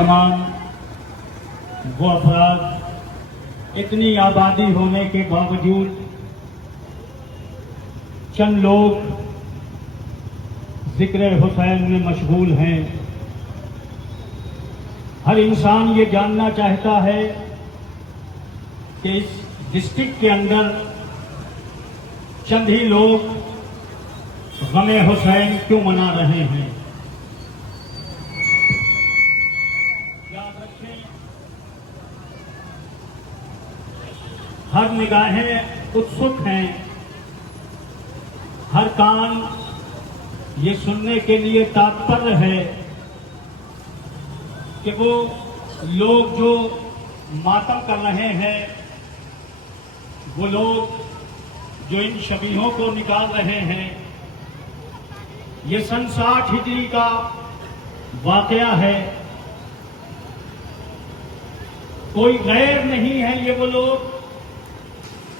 तमाम वो अफराद इतनी आबादी होने के बावजूद चंद लोग जिक्र हुसैन में मशगूल हैं। हर इंसान ये जानना चाहता है कि इस डिस्ट्रिक्ट के अंदर चंद ही लोग गमे हुसैन क्यों मना रहे हैं। याद रखें, हर निगाहें उत्सुक हैं, हर कान ये सुनने के लिए तात्पर्य है कि वो लोग जो मातम कर रहे हैं, वो लोग जो इन शबीहों को निकाल रहे हैं, ये सन 60 हिजरी का वाकया है। कोई गैर नहीं है ये वो लोग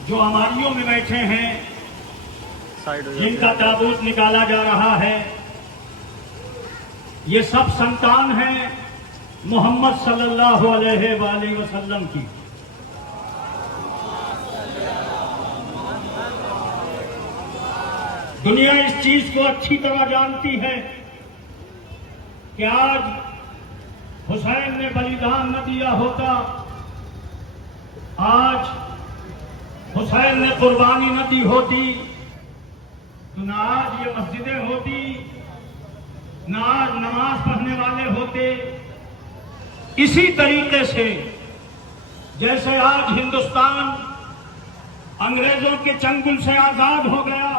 जो हमारियों में बैठे हैं, जिनका ताबूत निकाला जा रहा है। ये सब संतान हैं मोहम्मद सल्लल्लाहु अलैहि वसल्लम की। दुनिया इस चीज को अच्छी तरह जानती है कि आज हुसैन ने बलिदान न दिया होता, आज हुसैन ने कुर्बानी न दी होती, तो ना आज ये मस्जिदें होती, ना आज नमाज पढ़ने वाले होते। इसी तरीके से जैसे आज हिंदुस्तान अंग्रेजों के चंगुल से आजाद हो गया,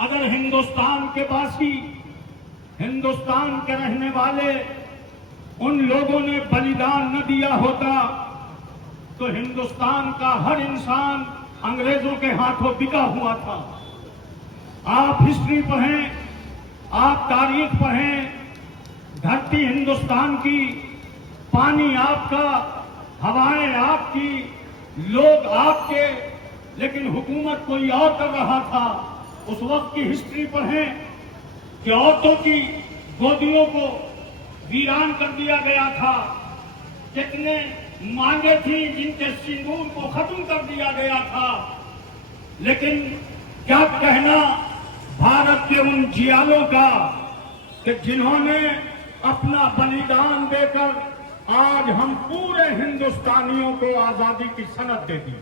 अगर हिंदुस्तान के वासी, हिंदुस्तान के रहने वाले उन लोगों ने बलिदान न दिया होता, तो हिंदुस्तान का हर इंसान अंग्रेजों के हाथों बिका हुआ था। आप हिस्ट्री पढ़ें, आप तारीख पढ़ें, धरती हिंदुस्तान की, पानी आपका, हवाएं आपकी, लोग आपके, लेकिन हुकूमत कोई और कर रहा था। उस वक्त की हिस्ट्री पढ़ें कि औरतों की गोदियों को वीरान कर दिया गया था, कितने मांगे थी जिनके सिंदूर को खत्म कर दिया गया था। लेकिन क्या कहना भारत के उन जियालों का कि जिन्होंने अपना बलिदान देकर आज हम पूरे हिंदुस्तानियों को आजादी की सनद दे दी।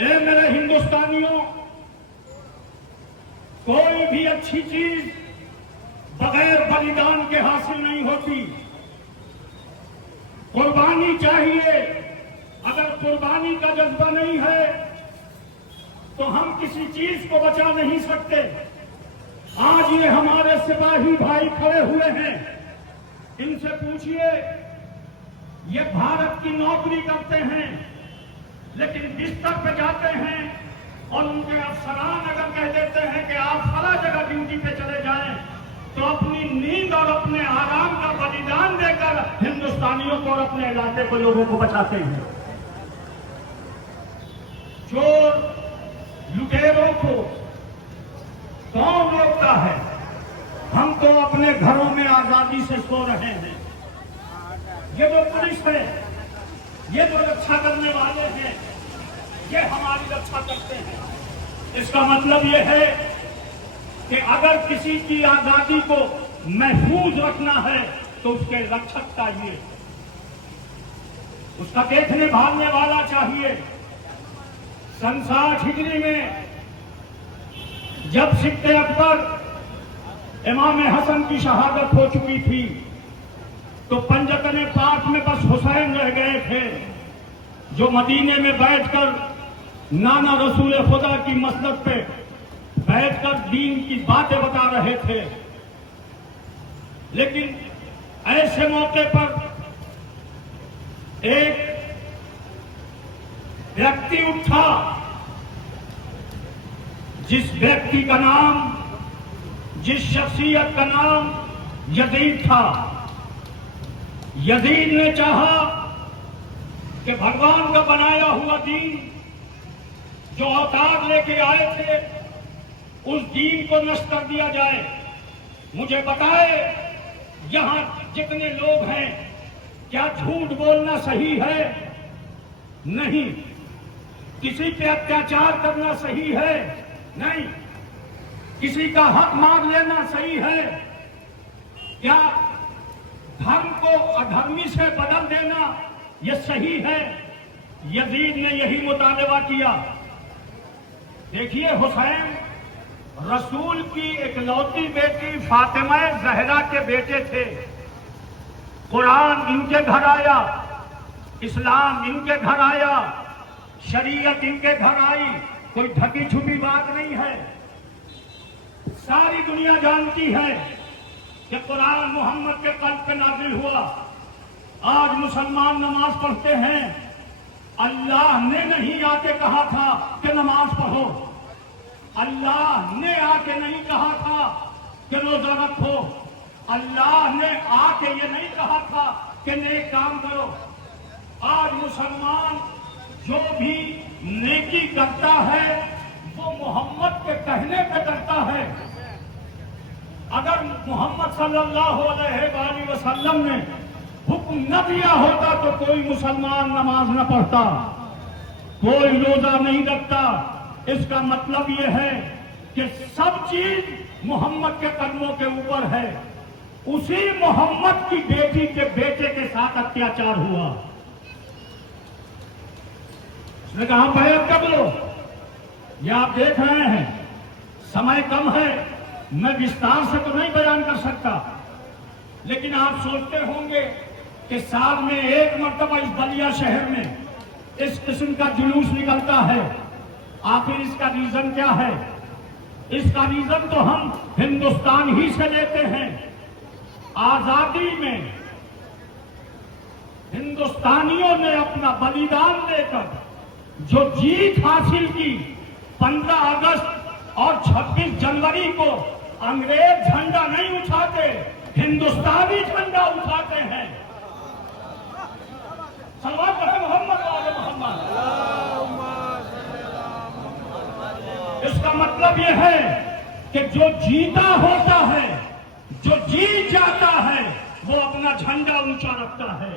ए मेरे हिंदुस्तानियों, कोई भी अच्छी चीज बगैर बलिदान के हासिल नहीं होती। कुर्बानी चाहिए। अगर कुर्बानी का जज्बा नहीं है तो हम किसी चीज को बचा नहीं सकते। आज ये हमारे सिपाही भाई खड़े हुए हैं, इनसे पूछिए, ये भारत की नौकरी करते हैं, लेकिन बिस्तर पे जाते हैं और उनके अफसरान अगर कह देते हैं कि आप फला जगह ड्यूटी पे चले जाएं, तो अपनी नींद और अपने आराम का बलिदान देकर हिंदुस्तानियों को और अपने इलाके के लोगों को बचाते हैं। चोर लुटेरों को कौन रोकता है? हम तो अपने घरों में आजादी से सो रहे हैं। ये जो पुलिस है, ये जो रक्षा करने वाले हैं, ये हमारी रक्षा करते हैं। इसका मतलब ये है कि अगर किसी की आजादी को महफूज रखना है तो उसके रक्षक चाहिए, उसका देखने भालने वाला चाहिए। सन 60 हिजरी में जब सिक्के अकबर इमाम हसन की शहादत हो चुकी थी, तो पंजतने पाक में बस हुसैन रह गए थे, जो मदीने में बैठकर नाना रसूल खुदा की मसनद पे बैठकर दीन की बातें बता रहे थे। लेकिन ऐसे मौके पर एक व्यक्ति उठा, जिस व्यक्ति का नाम, जिस शख्सियत का नाम यजीद था। यजीद ने चाहा कि भगवान का बनाया हुआ दीन जो अवतार लेके आए थे, उस दीन को नष्ट कर दिया जाए। मुझे बताए यहां जितने लोग हैं क्या झूठ बोलना सही है? नहीं। किसी पे अत्याचार करना सही है? नहीं। किसी का हक मांग लेना सही है? क्या धर्म को अधर्मी से बदल देना यह सही है? यजीद ने यही मुतालबा किया। देखिए, हुसैन रसूल की इकलौती बेटी फातिमा जहरा के बेटे थे। कुरान इनके घर आया, इस्लाम इनके घर आया, शरीयत इनके घर आई। कोई ढकी छुपी बात नहीं है। सारी दुनिया जानती है कि कुरान मोहम्मद के कल्ब पे नाजिल हुआ। आज मुसलमान नमाज पढ़ते हैं। अल्लाह ने नहीं आके कहा था कि नमाज पढ़ो। अल्लाह ने आके नहीं कहा था कि रोजा रखो। अल्लाह ने आके ये नहीं कहा था कि नेक काम करो। आज मुसलमान जो भी नेकी करता है वो मोहम्मद के कहने पे करता है। अगर मोहम्मद सल्लल्लाहु अलैहि वसल्लम ने हुक्म न दिया होता तो कोई मुसलमान नमाज न पढ़ता, कोई रोजा नहीं रखता। इसका मतलब यह है कि सब चीज मोहम्मद के कदमों के ऊपर है। उसी मोहम्मद की बेटी के बेटे के साथ अत्याचार हुआ। उसने कहा बैत कर लो। ये आप देख रहे हैं, समय कम है, मैं विस्तार से तो नहीं बयान कर सकता, लेकिन आप सोचते होंगे कि साल में एक मर्तबा इस बलिया शहर में इस किस्म का जुलूस निकलता है। आखिर इसका रीजन क्या है? इसका रीजन तो हम हिंदुस्तान ही से लेते हैं। आजादी में हिंदुस्तानियों ने अपना बलिदान देकर जो जीत हासिल की, 15 अगस्त और 26 जनवरी को अंग्रेज झंडा नहीं उठाते, हिंदुस्तानी झंडा उठाते हैं। सल्लल्लाहु अलैहि मोहम्मद। इसका मतलब यह है कि जो जीता होता है, जो जीत जाता है, वो अपना झंडा ऊंचा रखता है।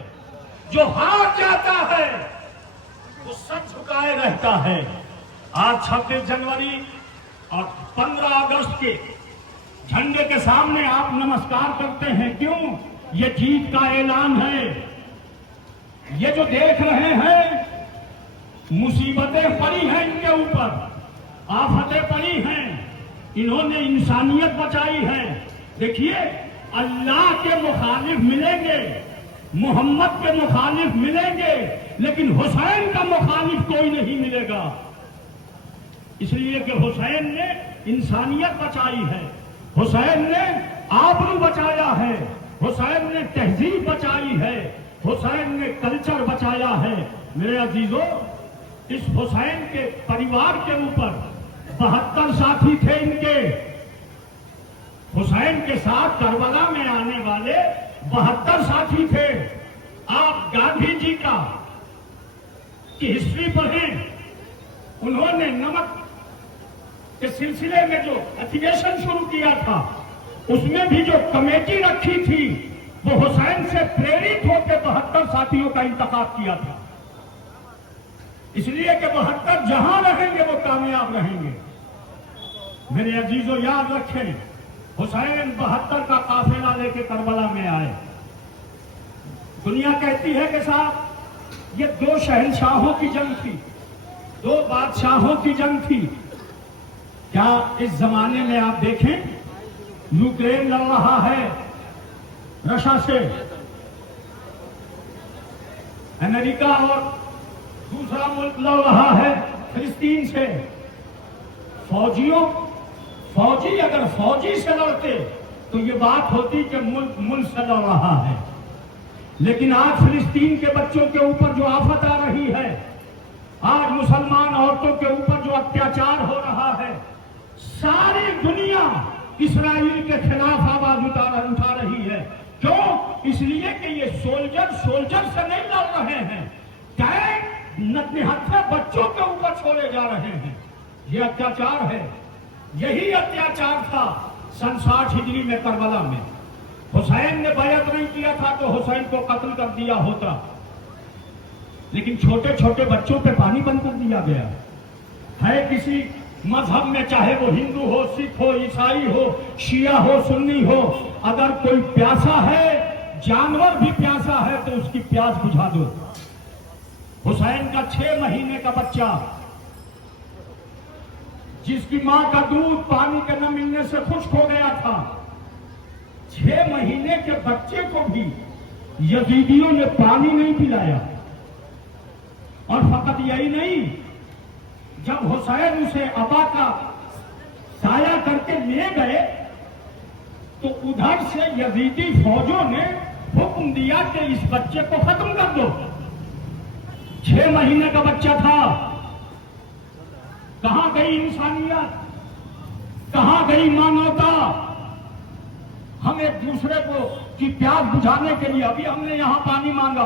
जो हार जाता है वो सर झुकाए रहता है। आज 26 जनवरी और 15 अगस्त के झंडे के सामने आप नमस्कार करते हैं। क्यों? ये जीत का ऐलान है। ये जो देख रहे हैं, मुसीबतें पड़ी हैं इनके ऊपर, आफतें पड़ी हैं, इन्होंने इंसानियत बचाई है। देखिए, अल्लाह के मुखालिफ मिलेंगे, मोहम्मद के मुखालिफ मिलेंगे, लेकिन हुसैन का मुखालिफ कोई नहीं मिलेगा। इसलिए कि हुसैन ने इंसानियत बचाई है, हुसैन ने आबरू बचाया है, हुसैन ने तहजीब बचाई है, हुसैन ने कल्चर बचाया है। मेरे अजीजों, इस हुसैन के परिवार के ऊपर 72 साथी थे इनके। हुसैन के साथ करबला में आने वाले 72 साथी थे। आप गांधी जी की हिस्ट्री पढ़ें। उन्होंने नमक के सिलसिले में जो अधिवेशन शुरू किया था, उसमें भी जो कमेटी रखी थी, वो हुसैन से प्रेरित होकर 72 साथियों का इंतखाब किया था। इसलिए कि 72 जहां रहेंगे वो कामयाब रहेंगे। मेरे अजीजों, याद रखें, हुसैन 72 का काफिला लेके करबला में आए। दुनिया कहती है कि साहब ये 2 शहंशाहों की जंग थी, 2 बादशाहों की जंग थी। क्या इस जमाने में आप देखें, यूक्रेन लड़ रहा है रशिया से, अमेरिका और दूसरा मुल्क लड़ रहा है फिलिस्तीन से। फौजी अगर फौजी से लड़ते तो ये बात होती कि मुल्क से लड़ रहा है। लेकिन आज फिलिस्तीन के बच्चों के ऊपर जो आफत आ रही है, आज मुसलमान औरतों के ऊपर जो अत्याचार हो रहा है, सारी दुनिया इस्राइल के खिलाफ आवाज उठा रही है। क्यों? इसलिए कि ये सोल्जर से नहीं लड़ रहे हैं, टैंक निहत्थे बच्चों के ऊपर छोड़े जा रहे हैं। ये अत्याचार है। यही अत्याचार था सन 60 हिजरी में करबला में। हुसैन ने बैअत नहीं किया था तो हुसैन को कत्ल कर दिया होता, लेकिन छोटे छोटे बच्चों पे पानी बंद कर दिया गया है। किसी मजहब में, चाहे वो हिंदू हो, सिख हो, ईसाई हो, शिया हो, सुन्नी हो, अगर कोई प्यासा है, जानवर भी प्यासा है, तो उसकी प्यास बुझा दो। हुसैन का 6 महीने का बच्चा, जिसकी मां का दूध पानी के न मिलने से खुश्क हो गया था, 6 महीने के बच्चे को भी यजीदियों ने पानी नहीं पिलाया। और फकत यही नहीं, जब हुसैन उसे अबा का साया करके ले गए तो उधर से यजीदी फौजों ने हुक्म दिया कि इस बच्चे को खत्म कर दो। 6 महीने का बच्चा था। कहां गई इंसानियत, कहां गई मानवता? हम एक दूसरे को की प्यास बुझाने के लिए, अभी हमने यहां पानी मांगा,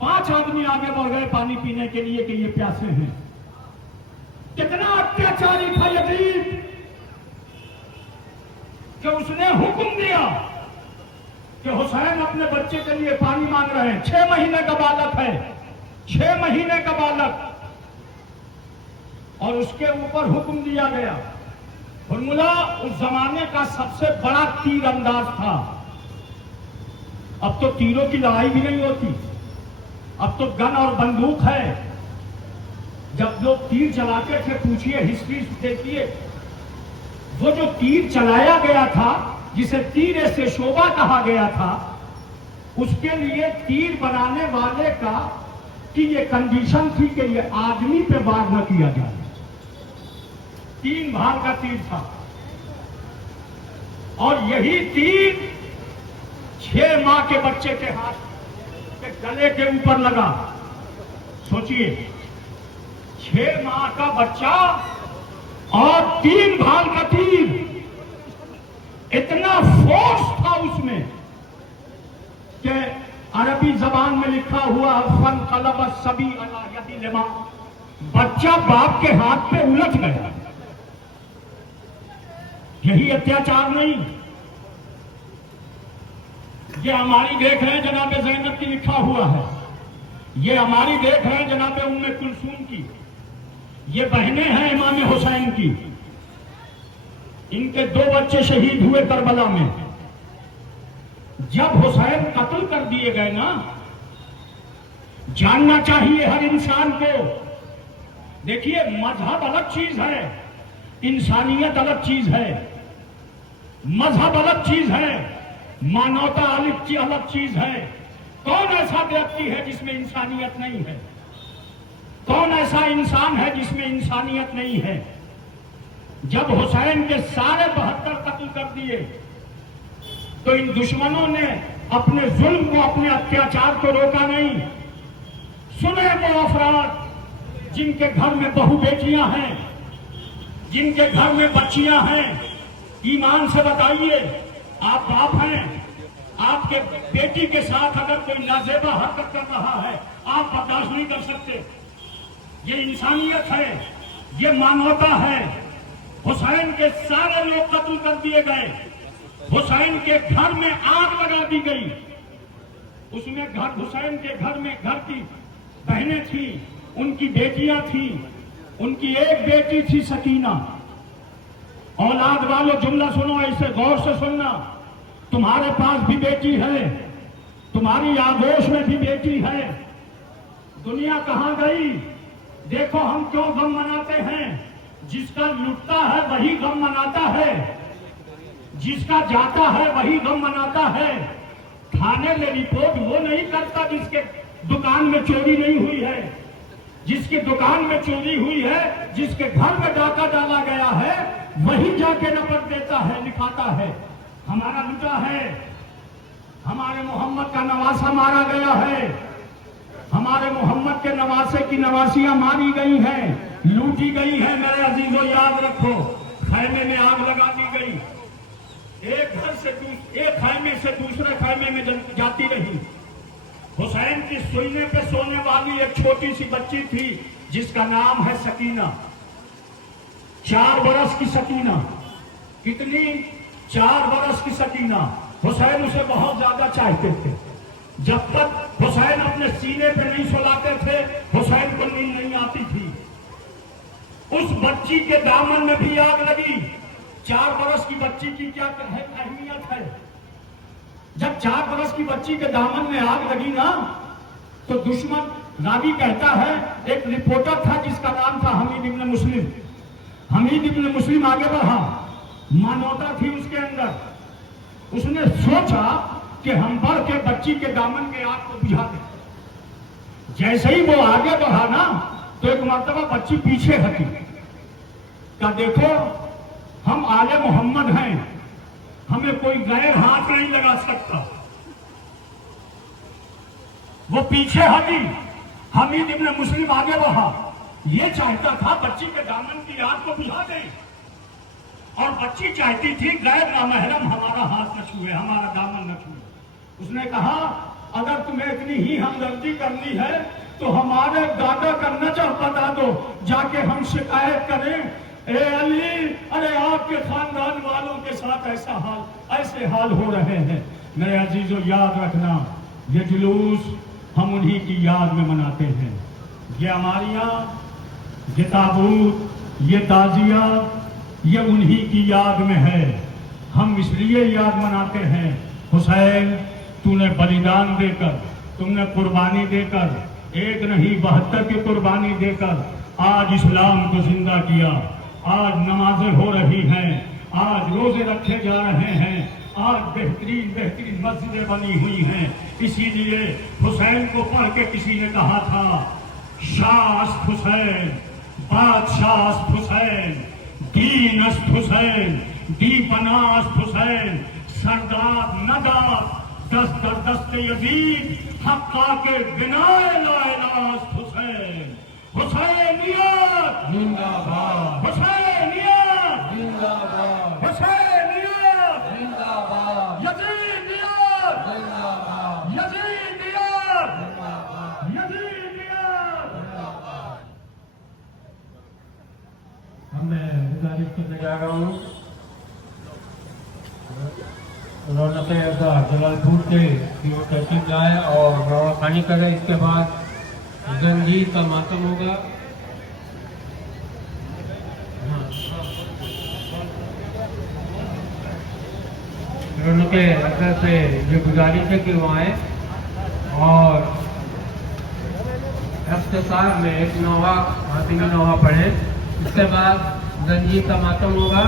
5 आदमी आगे बढ़ गए पानी पीने के लिए कि ये प्यासे हैं। कितना अत्याचारी था यजीद कि उसने हुक्म दिया कि हुसैन अपने बच्चे के लिए पानी मांग रहे हैं। 6 महीने का बालक है, 6 महीने का बालक, और उसके ऊपर हुक्म दिया गया। फॉर्मूला उस जमाने का सबसे बड़ा तीर अंदाज था। अब तो तीरों की लड़ाई भी नहीं होती, अब तो गन और बंदूक है। जब लोग तीर चलाते थे, पूछिए, हिस्ट्री देखिए, वो जो तीर चलाया गया था, जिसे तीर से शोभा कहा गया था, उसके लिए तीर बनाने वाले का कि ये कंडीशन थी कि ये आदमी पे वार न किया जाए। 3 भाग का तीर था और यही तीर 6 माह के बच्चे के हाथ के गले के ऊपर लगा। सोचिए, 6 माह का बच्चा और 3 भाग का तीर, इतना फोर्स था उसमें कि अरबी जबान में लिखा हुआ फन कलब सभी अला यदी लिमा, बच्चा बाप के हाथ पे उलझ गया। यही अत्याचार नहीं, ये हमारी देख रहे हैं जनाबे ज़ैनब की लिखा हुआ है, ये हमारी देख रहे हैं जनाबे उम्मे कुलसूम की, ये बहनें हैं इमाम हुसैन की। इनके 2 बच्चे शहीद हुए करबला में। जब हुसैन कत्ल कर दिए गए ना, जानना चाहिए हर इंसान को। देखिए, मजहब अलग चीज है, इंसानियत अलग चीज है। मजहब अलग चीज है, मानवता अलग चीज है। कौन ऐसा व्यक्ति है जिसमें इंसानियत नहीं है? कौन ऐसा इंसान है जिसमें इंसानियत नहीं है? जब हुसैन के सारे 72 कत्ल कर दिए तो इन दुश्मनों ने अपने जुल्म को, अपने अत्याचार को रोका नहीं। सुने वो अफराद जिनके घर में बहू बेटियां हैं, जिनके घर में बच्चियां हैं, ईमान से बताइए, आप बाप हैं, आपके बेटी के साथ अगर कोई नाजेबा हरकत कर रहा है, आप बर्दाश्त नहीं कर सकते। ये इंसानियत है, ये मानवता है। हुसैन के सारे लोग कत्ल कर दिए गए, हुसैन के घर में आग लगा दी गई। उसमें घर, हुसैन के घर में घर की बहनें थी, उनकी बेटियां थी, उनकी एक बेटी थी सकीना। औलाद वालों जुमला सुनो, ऐसे गौर से सुनना। तुम्हारे पास भी बेटी है, तुम्हारी आगोश में भी बेटी है। दुनिया कहां गई? देखो हम क्यों गम मनाते हैं। जिसका लुटता है वही गम मनाता है, जिसका जाता है वही गम मनाता है। थाने में रिपोर्ट वो नहीं करता जिसके दुकान में चोरी नहीं हुई है, जिसकी दुकान में चोरी हुई है, जिसके घर में डाका डाला गया है, वही जाके नपट देता है, लिखाता है। हमारा लुटा है, हमारे मोहम्मद का नवासा मारा गया है, हमारे मोहम्मद के नवासे की नवासियां मारी गई हैं, लूटी गई हैं। मेरे अजीजों, याद रखो, खैमे में आग लगा दी गई, एक घर से एक खैमे से दूसरे खैमे में जाती रही। हुसैन की सीने पे सोने वाली एक छोटी सी बच्ची थी जिसका नाम है सकीना, 4 बरस की सकीना। कितनी 4 बरस की सकीना, हुसैन उसे बहुत ज्यादा चाहते थे। जब तक हुसैन अपने सीने पे नहीं सुलाते थे, हुसैन को नींद नहीं आती थी। उस बच्ची के दामन में भी आग लगी। 4 बरस की बच्ची की क्या अहमियत है। जब 4 बरस की बच्ची के दामन में आग लगी ना, तो दुश्मन, रावी कहता है, एक रिपोर्टर था जिसका नाम था हमीद इब्न मुस्लिम। हमीद इब्न मुस्लिम आगे बढ़ा, मानवता थी उसके अंदर। उसने सोचा कि हम बढ़ के बच्ची के दामन के आग को बुझा दें। जैसे ही वो आगे बढ़ा ना, तो एक मर्तबा बच्ची पीछे हटी। क्या देखो, हम आले मोहम्मद हैं, हमें कोई गैर हाथ नहीं लगा सकता। वो पीछे हटी, हमीद इब्न मुस्लिम आगे बढ़ा। ये चाहता था बच्ची के दामन की आग को बुझा दे, और बच्ची चाहती थी गैर नामहरम हमारा हाथ न छुए, हमारा दामन न छुए। उसने कहा, अगर तुम्हें इतनी ही हमदर्दी करनी है तो हमारे दादा का नजर बता दो, जाके हम शिकायत करें। ए अली, अरे आपके खानदान वालों के साथ ऐसे हाल हो रहे हैं। मेरे अजीजों, याद रखना, ये जुलूस हम उन्हीं की याद में मनाते हैं। ये अमारियां, ये ताबूत, ये ताजिया, ये उन्हीं की याद में है। हम इसलिए याद मनाते हैं, हुसैन तूने बलिदान देकर, तुमने कुर्बानी देकर, एक नहीं 72 की कुर्बानी देकर आज इस्लाम को जिंदा किया। आज नमाजें हो रही हैं, आज रोजे रखे जा रहे हैं, आज बेहतरीन मस्जिदें बनी हुई हैं। इसीलिए हुसैन को पढ़ के किसी ने कहा था, शास्त हुसैन, बादशाह हुसैन, दीनस्त हुसैन, दीपनास्त हुसैन, सरदार नदाब, दस्त दस्त यजीद, हक्का के बिनाए लाइलास्त हुसैन। हुसैनियत जिंदाबाद, हुसैनियत जिंदाबाद, हुसैनियत जिंदाबाद, यजीदियत जिंदाबाद, यजीदियत जिंदाबाद। यजीदियत। अब मैं गुजारिश करने जा रहा हूँ रौनक जलालपुर के की ओर तशरीफ लाए और रवा खानी करें। इसके बाद जंजीर का मातम होगा। रौनक से ये गुजारिश है कि वो आए और इफ्तितार में एक नौवा हातिमी नौवा पढ़े। इसके बाद जंजीर का मातम होगा।